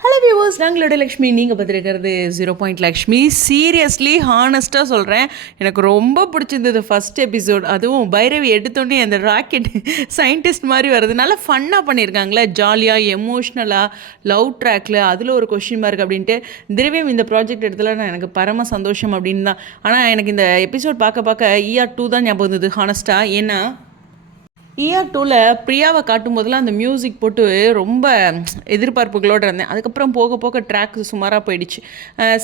Hello viewers நாங்களோட லக்ஷ்மி நீங்கள் பார்த்துருக்கிறது ஜீரோ பாயிண்ட் லக்ஷ்மி சீரியஸ்லி ஹானஸ்ட்டாக சொல்கிறேன் எனக்கு ரொம்ப பிடிச்சிருந்தது ஃபஸ்ட் எபிசோட் அதுவும் பைரவி எடுத்தோடனே அந்த ராக்கெட் சயின்டிஸ்ட் மாதிரி வருது நல்லா ஃபன்னாக பண்ணியிருக்காங்களே ஜாலியாக எமோஷ்னலாக லவ் ட்ராக்கில் அதில் ஒரு கொஷின் மார்க் அப்படின்ட்டு திரவியம் இந்த ப்ராஜெக்ட் எடுத்துல நான் எனக்கு பரம சந்தோஷம் அப்படின்னு தான். ஆனால் எனக்கு இந்த எபிசோட் பார்க்க பார்க்க இஆர் டூ தான் ஞாபகம் இருந்தது ஹானஸ்ட்டாக ஏன்னா இஆர் டூவில் பிரியாவை காட்டும் போதெல்லாம் அந்த மியூசிக் போட்டு ரொம்ப எதிர்பார்ப்புகளோடு இருந்தேன். அதுக்கப்புறம் போக போக ட்ராக் சுமாராக போயிடுச்சு.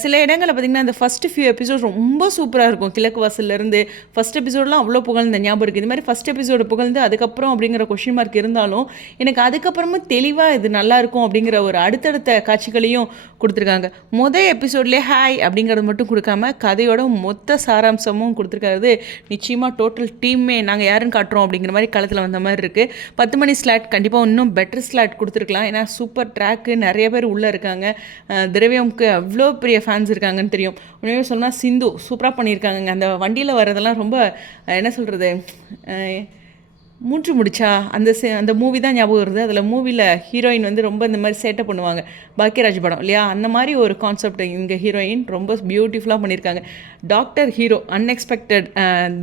சில இடங்களில் பார்த்திங்கன்னா அந்த ஃபஸ்ட்டு ஃபியூ எபிசோட் ரொம்ப சூப்பராக இருக்கும். கிழக்கு வாசல்லேருந்து ஃபஸ்ட் எபிசோட்லாம் அவ்வளோ புகழ்ந்த ஞாபகம் இருக்குது இது மாதிரி ஃபஸ்ட் எபிசோடு புகழ்ந்து அதுக்கப்புறம் அப்படிங்கிற கொஷின் மார்க் இருந்தாலும் எனக்கு அதுக்கப்புறமும் தெளிவாக இது நல்லாயிருக்கும் அப்படிங்கிற ஒரு அடுத்தடுத்த காட்சிகளையும் கொடுத்துருக்காங்க. மொதல் எபிசோட்லேயே ஹாய் அப்படிங்கிறது மட்டும் கொடுக்காம கதையோட மொத்த சாராம்சமும் கொடுத்துருக்காரு நிச்சயமாக டோட்டல் டீமே நாங்கள் யாருன்னு காட்டுறோம் அப்படிங்கிற மாதிரி களத்தில் வந்த மாதிரி இருக்குது பத்து மணி ஸ்லாட் கண்டிப்பாக இன்னும் பெட்டர் ஸ்லாட் கொடுத்துருக்கலாம். ஏன்னா சூப்பர் ட்ராக்கு நிறைய பேர் உள்ளே இருக்காங்க. திரவியம்க்கு அவ்வளோ பெரிய ஃபேன்ஸ் இருக்காங்கன்னு தெரியும். உண்மையாக சொன்னால் சிந்து சூப்பராக பண்ணியிருக்காங்க அந்த வண்டியில் வர்றதெல்லாம் ரொம்ப என்ன சொல்கிறது மூன்று முடிச்சா அந்த சே அந்த மூவி தான் ஞாபகம் வருது. அதில் மூவியில் ஹீரோயின் வந்து ரொம்ப இந்த மாதிரி சேட்டை பண்ணுவாங்க. பாக்கியராஜ் படம் இல்லையா? அந்த மாதிரி ஒரு கான்செப்ட் இங்கே ஹீரோயின் ரொம்ப பியூட்டிஃபுல்லாக பண்ணியிருக்காங்க டாக்டர் ஹீரோ அன்எக்ஸ்பெக்டட்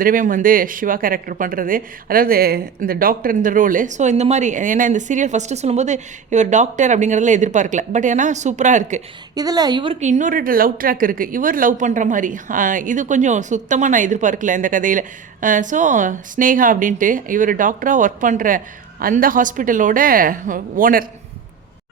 திரவியம் வந்து சிவா கேரக்டர் பண்ணுறது அதாவது இந்த டாக்டர் இந்த ரோலு ஸோ இந்த மாதிரி ஏன்னா இந்த சீரியல் ஃபஸ்ட்டு சொல்லும்போது இவர் டாக்டர் அப்படிங்கிறதுல எதிர்பார்க்கல. பட் ஏன்னா சூப்பராக இருக்குது இதில் இவருக்கு இன்னொரு லவ் ட்ராக் இருக்குது இவர் லவ் பண்ணுற மாதிரி. இது கொஞ்சம் சுத்தமாக நான் எதிர்பார்க்கல இந்த கதையில். ஸோ ஸ்னேகா அப்படின்ட்டு இவர் டாக்டர் டாக்டராக ஒர்க் பண்ணுற அந்த ஹாஸ்பிட்டலோட ஓனர்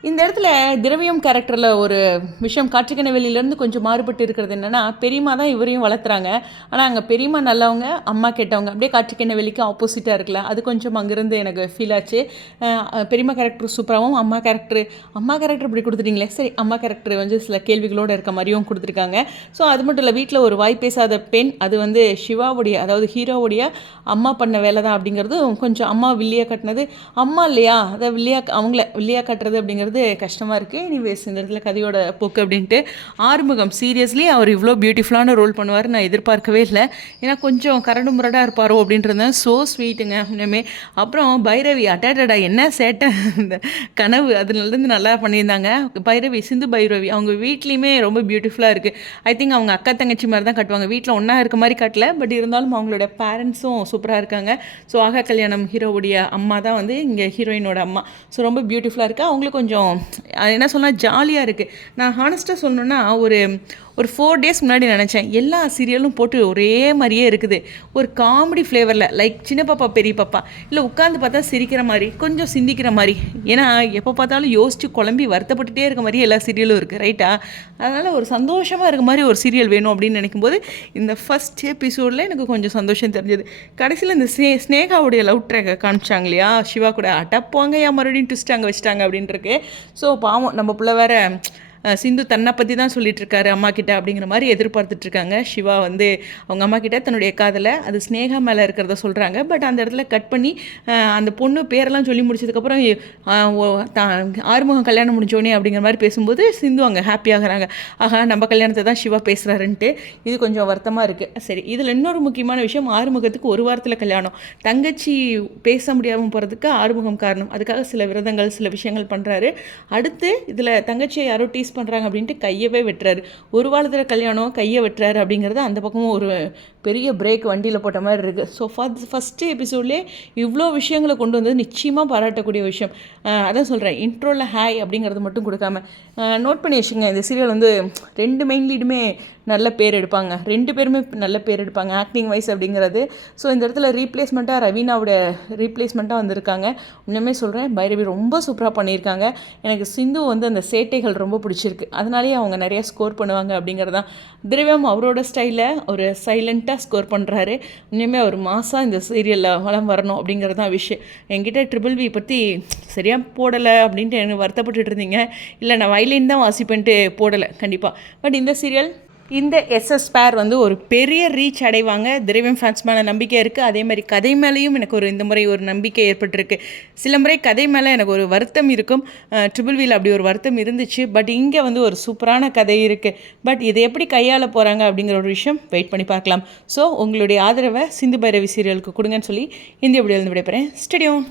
இந்த இடத்துல திரவியம் கேரக்டரில் ஒரு விஷயம் காற்றுக்கணவெளியிலேருந்து கொஞ்சம் மாறுபட்டு இருக்கிறது என்னென்னா பெரியம்மா தான் இவரையும் வளர்த்துறாங்க. ஆனால் அங்கே பெரியம்மா நல்லவங்க அம்மா கெட்டவங்க அப்படியே காற்றுக்கணவெளிக்கு ஆப்போசிட்டாக இருக்கல அது கொஞ்சம் அங்கேருந்து எனக்கு ஃபீல் ஆச்சு. பெரியம்மா கேரக்டர் சூப்பராகவும் அம்மா கேரக்டர் அம்மா கேரக்டர் இப்படி கொடுத்துட்டீங்களே. சரி அம்மா கேரக்டர் வந்து சில கேள்விகளோடு இருக்க மாதிரியும் கொடுத்துருக்காங்க. ஸோ அது மட்டும் இல்லை வீட்டில் ஒரு வாய் பேசாத பெண் அது வந்து சிவாவுடைய அதாவது ஹீரோவுடைய அம்மா பண்ண வேலை தான் அப்படிங்கிறது கொஞ்சம் அம்மா வில்லியா கட்டினது. அம்மா இல்லையா? அதை வில்லியா அவங்கள வில்லியா கட்டுறது அப்படிங்கிறது கஷ்டமாக இருக்குது எனிவேஸ் இந்த இடத்துல கதையோட போக்கு அப்படின்ட்டு ஆறுமுகம் சீரியஸ்லி அவர் இவ்வளோ பியூட்டிஃபுல்லான ரோல் பண்ணுவார் நான் எதிர்பார்க்கவே இல்லை. ஏன்னா கொஞ்சம் கரடு முரடாக இருப்பாரோ அப்படின்றது ஸோ ஸ்வீட்டுங்க இன்னுமே அப்புறம் பைரவி அட்டாடடா என்ன சேட்டை? இந்த கனவு அதுலேருந்து நல்லா பண்ணியிருந்தாங்க. பைரவி சிந்து பைரவி அவங்க வீட்லேயுமே ரொம்ப பியூட்டிஃபுல்லாக இருக்குது ஐ திங்க் அவங்க அக்கா தங்கச்சி மாதிரி தான் கட்டுவாங்க. வீட்டில் ஒன்றா இருக்க மாதிரி கட்டல பட் இருந்தாலும் அவங்களோட பேரண்ட்ஸும் சூப்பராக இருக்காங்க. ஸோ ஆகா கல்யாணம் ஹீரோவுடைய அம்மா தான் வந்து இங்கே ஹீரோயினோட அம்மா. ஸோ ரொம்ப பியூட்டிஃபுல்லாக இருக்குது அவங்களுக்கு கொஞ்சம் கொஞ்சம் என்ன சொன்னால் ஜாலியாக இருக்குது நான் ஹானஸ்ட்டாக சொல்லணுன்னா ஒரு ஒரு ஃபோர் டேஸ் முன்னாடி நினச்சேன். எல்லா சீரியலும் போட்டு ஒரே மாதிரியே இருக்குது. ஒரு காமெடி ஃப்ளேவரில் லைக் சின்ன பாப்பா பெரிய பாப்பா. இல்லை உட்காந்து பார்த்தா சிரிக்கிற மாதிரி கொஞ்சம் சிந்திக்கிற மாதிரி. ஏன்னா எப்போ பார்த்தாலும் யோசித்து குழம்பி வருத்தப்பட்டுட்டே இருக்க மாதிரி எல்லா சீரியலும் இருக்குது ரைட்டா அதனால் ஒரு சந்தோஷமாக இருக்க மாதிரி ஒரு சீரியல் வேணும் அப்படின்னு நினைக்கும்போது இந்த ஃபஸ்ட் எபிசோடில் எனக்கு கொஞ்சம் சந்தோஷம் தெரிஞ்சது. கடைசியில் இந்த ஸ்னே ஸ்னேகாவுடைய லவ் ட்ராக்கை காமிச்சாங்க இல்லையா? சிவா கூட அட்டப்பாங்க ஏன் மறுபடியும் ட்விஸ்ட் அங்கே வச்சுட்டாங்க அப்படின்ட்டுருக்கு ஸோ பாவம் நம்ம பிள்ளை வேற சிந்து தன்னை பற்றி தான் சொல்லிட்டு இருக்காரு அம்மா கிட்ட அப்படிங்கிற மாதிரி எதிர்பார்த்துட்டு இருக்காங்க சிவா வந்து அவங்க அம்மா கிட்ட தன்னுடைய காதலை அது ஸ்னேகா மேலே இருக்கிறத சொல்கிறாங்க பட் அந்த இடத்துல கட் பண்ணி அந்த பொண்ணு பேரெல்லாம் சொல்லி முடிச்சதுக்கப்புறம் தான் ஆறுமுகம் கல்யாணம் முடிஞ்சோடனே அப்படிங்கிற மாதிரி பேசும்போது சிந்து அங்கே ஹாப்பியாகிறாங்க ஆஹா நம்ம கல்யாணத்தை தான் சிவா பேசுகிறாருன்ட்டு இது கொஞ்சம் வருத்தமாக இருக்குது சரி இதில் இன்னொரு முக்கியமான விஷயம் ஆறுமுகத்துக்கு ஒரு வாரத்தில் கல்யாணம். தங்கச்சி பேச முடியாமல் போகிறதுக்கு ஆறுமுகம் காரணம். அதுக்காக சில விரதங்கள் சில விஷயங்கள் பண்ணுறாரு அடுத்து இதில் தங்கச்சியை யாரோ டீஸ் பண்ணுறாங்க அப்படின்ட்டு கையவே வெட்டுறாரு. ஒரு வாரத்தில் கல்யாணம் கையை வெட்டுறாரு அப்படிங்கிறது அந்த பக்கமும் ஒரு பெரிய பிரேக் வண்டியில் போட்ட மாதிரி இருக்குது ஸோ ஃபஸ்ட் ஃபஸ்ட்டு எபிசோட்லேயே இவ்வளோ விஷயங்களை கொண்டு வந்தது நிச்சயமாக பாராட்டக்கூடிய விஷயம். அதான் சொல்கிறேன் இன்ட்ரோவில் ஹாய் அப்படிங்கிறது மட்டும் கொடுக்காம நோட் பண்ணி வச்சுங்க இந்த சீரியல் வந்து ரெண்டு மெயின் லீடுமே நல்ல பேர் எடுப்பாங்க. ரெண்டு பேருமே நல்ல பேர் எடுப்பாங்க ஆக்டிங் வைஸ் அப்படிங்கிறது. ஸோ இந்த இடத்துல ரீப்ளேஸ்மெண்ட்டாக ரவீனாவோட ரீப்ளேஸ்மெண்ட்டாக வந்திருக்காங்க. இன்னுமே சொல்கிறேன் பைரவி ரொம்ப சூப்பராக பண்ணியிருக்காங்க. எனக்கு சிந்து வந்து அந்த சேட்டைகள் ரொம்ப பிடிச்சிருக்கு. அதனாலேயே அவங்க நிறையா ஸ்கோர் பண்ணுவாங்க அப்படிங்கிறதான் திரவியம் அவரோட ஸ்டைலில் ஒரு சைலண்ட் சைலண்ட்டாக ஸ்கோர் பண்ணுறாரு இனிமேல் அவர் மாதம் இந்த சீரியலில் வளம் வரணும் அப்படிங்கிறது தான் விஷயம். என்கிட்ட ட்ரிபிள் வி பற்றி சரியாக போடலை அப்படின்ட்டு எனக்கு வருத்தப்பட்டுட்டு இருந்தீங்க. இல்லை நான் வயலின் தான் வாசிப்பேன்ட்டு போடலை கண்டிப்பாக பட் இந்த சீரியல் இந்த எஸ்எஸ் பேர் வந்து ஒரு பெரிய ரீச் அடைவாங்க. திரவியம் ஃபேன்ஸ் மேலே நம்பிக்கை இருக்குது அதே மாதிரி கதை மேலேயும் எனக்கு ஒரு இந்த முறை ஒரு நம்பிக்கை ஏற்பட்டிருக்கு. சில முறை கதை மேலே எனக்கு ஒரு வருத்தம் இருக்கும். ட்ரிபிள் வீல் அப்படி ஒரு வருத்தம் இருந்துச்சு. பட் இங்கே வந்து ஒரு சூப்பரான கதை இருக்குது பட் இதை எப்படி கையாள போகிறாங்க அப்படிங்கிற ஒரு விஷயம் வெயிட் பண்ணி பார்க்கலாம். ஸோ உங்களுடைய ஆதரவை சிந்து பைரவி சீரியலுக்கு கொடுங்கன்னு சொல்லி இந்த வீடியோவில் விடைபெறேன். ஸ்டடியோம்